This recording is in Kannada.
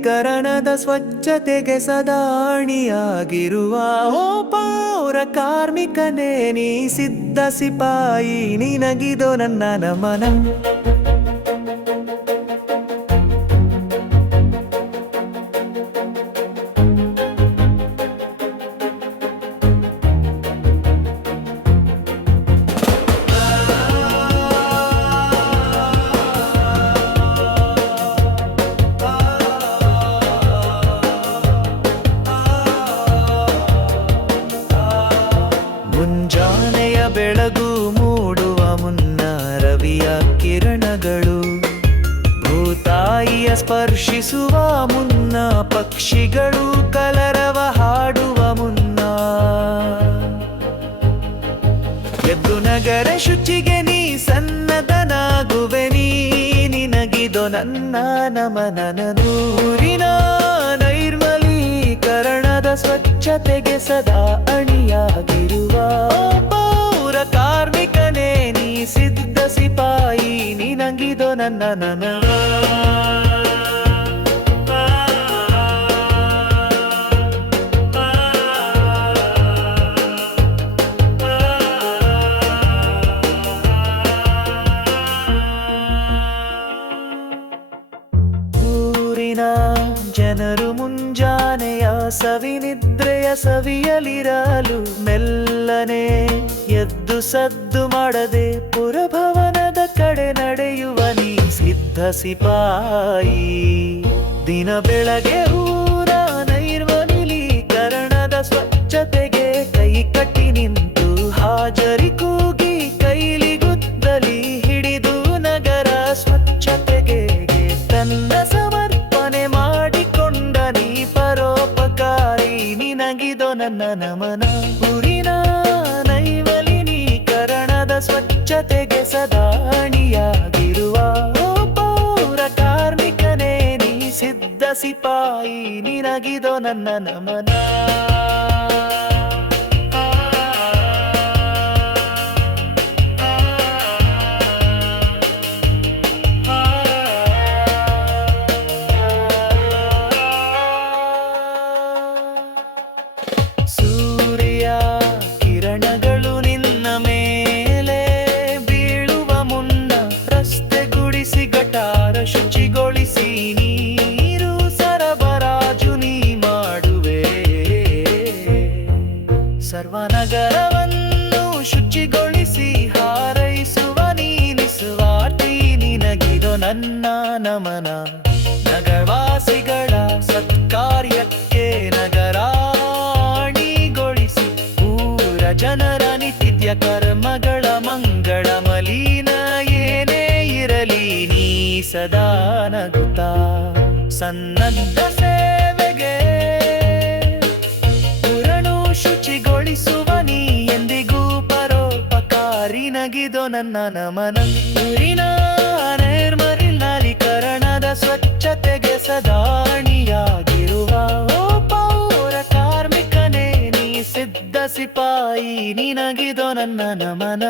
ಮಲಿನೀಕರಣದ ಸ್ವಚ್ಛತೆಗೆ ಸದಾಣಿಯಾಗಿರುವ ಓ ಪೌರ ಕಾರ್ಮಿಕನೇ ನೀ ಸಿದ್ಧ ಸಿಪಾಯಿ ನಿನಗಿದೋ ನನ್ನ ನಮನ. ಮುಂಜಾನೆಯ ಬೆಳಗು ಮೂಡುವ ಮುನ್ನ ರವಿಯ ಕಿರಣಗಳು ಭೂತಾಯಿಯ ಸ್ಪರ್ಶಿಸುವ ಮುನ್ನ ಪಕ್ಷಿಗಳು ಕಲರವ ಹಾಡುವ ಮುನ್ನ ಎದ್ದು ನಗರ ಶುಚಿಗೆ ನೀ ಸನ್ನದ್ಧನಾಗುವೆ ನಿನಗಿದೋ ನನ್ನ ನಮನ. ಊರಿನ ನೈರ್ಮಲೀಕರಣದ ಸ್ವಚ್ಛತೆಗೆ ಸದಾ ಅಣಿಯಾಗಿರುವ ಪೌರ ಕಾರ್ಮಿಕನೇ ನೀ ಸಿದ್ಧ ಸಿಪಾಯಿ ನಿನಗಿದೋ ನನ್ನ ನಮನ. ಜನರು ಮುಂಜಾನೆಯ ಸವಿನಿದ್ರೆಯ ಸವಿಯಲಿರಲು ಮೆಲ್ಲನೆ ಎದ್ದು ಸದ್ದು ಮಾಡದೆ ಪುರಭವನದ ಕಡೆ ನಡೆಯುವ ನೀ ಸಿದ್ಧ ಸಿಪಾಯಿ. ದಿನ ಬೆಳಗ್ಗೆ ಊರ ನೈರ್ಮಲೀಕರಣದ ಸ್ವಚ್ಛತೆಗೆ ಕೈ ಕಟ್ಟಿ ನಿಂತು ಹಾಜರಿ ಕೂಗಿ ಕೈಲಿಗುದ್ದಲಿ ಹಿಡಿದು ನಗರ ಸ್ವಚ್ಛತೆಗೆ ತನ್ನ ಸಮರ್ಪಣೆ ಮಾಡಿಕೊಂಡ ನೀ ಪರೋಪಕಾರಿ ನಿನಗಿದೋ ನನ್ನ ನಮನ. ಊರಿನ ನೈರ್ಮಲೀಕರಣದ ಸ್ವಚ್ಛತೆಗೆ ಸದಾಣಿಯಾಗಿರುವ ಪೌರ ಕಾರ್ಮಿಕನೇ ನೀ ಸಿದ್ಧ ಸಿಪಾಯಿ ನಿನಗಿದೋ ನನ್ನ ನಮನ. ಸೂರ್ಯ ಕಿರಣಗಳು ನಿನ್ನ ಮೇಲೆ ಬೀಳುವ ಮುನ್ನ ರಸ್ತೆ ಗುಡಿಸಿ ಗಟಾರ ಶುಚಿಗೊಳಿಸಿ ನೀರು ಸರಬರಾಜು ನೀ ಮಾಡುವೆ. ಸರ್ವನಗರವನ್ನು ಶುಚಿಗೊಳಿಸಿ ಹಾರೈಸುವ ನೀನಿಸುವಾಟಿ ನಿನಗಿದೋ ನನ್ನ ನಮನ. ನಗರವಾಸಿಗಳ ಸತ್ಕಾರ್ಯಕ್ಕೆ ನಗರಾಣಿಗೊಳಿಸಿ ಊರ ಜನರ ನಿತ್ಯ ಕರ್ಮಗಳ ಮಂಗಳ ಮಲಿನ ಏನೇ ಇರಲಿ ನೀ ಸದಾ ನಗುತ್ತಾ ಸನ್ನದ್ಧ ಸೇವೆಗೆ ಊರನು ಶುಚಿಗೊಳಿಸುವ ನೀ ಎಂದಿಗೂ ಪರೋಪಕಾರಿ ನಗಿದೋ ನನ್ನ ನಮನ. ಊರಿನ ನೈರ್ಮಲೀಕರಣದ ಸ್ವಚ್ಛತೆಗೆ ಸದಾಣಿಯಾಗಿರುವ ಓ ಪೌರ ಕಾರ್ಮಿಕನೇ ನೀ ಸಿದ್ಧ ಸಿಪಾಯಿ ನಿನಗಿದೋ ನನ್ನ ನಮನ.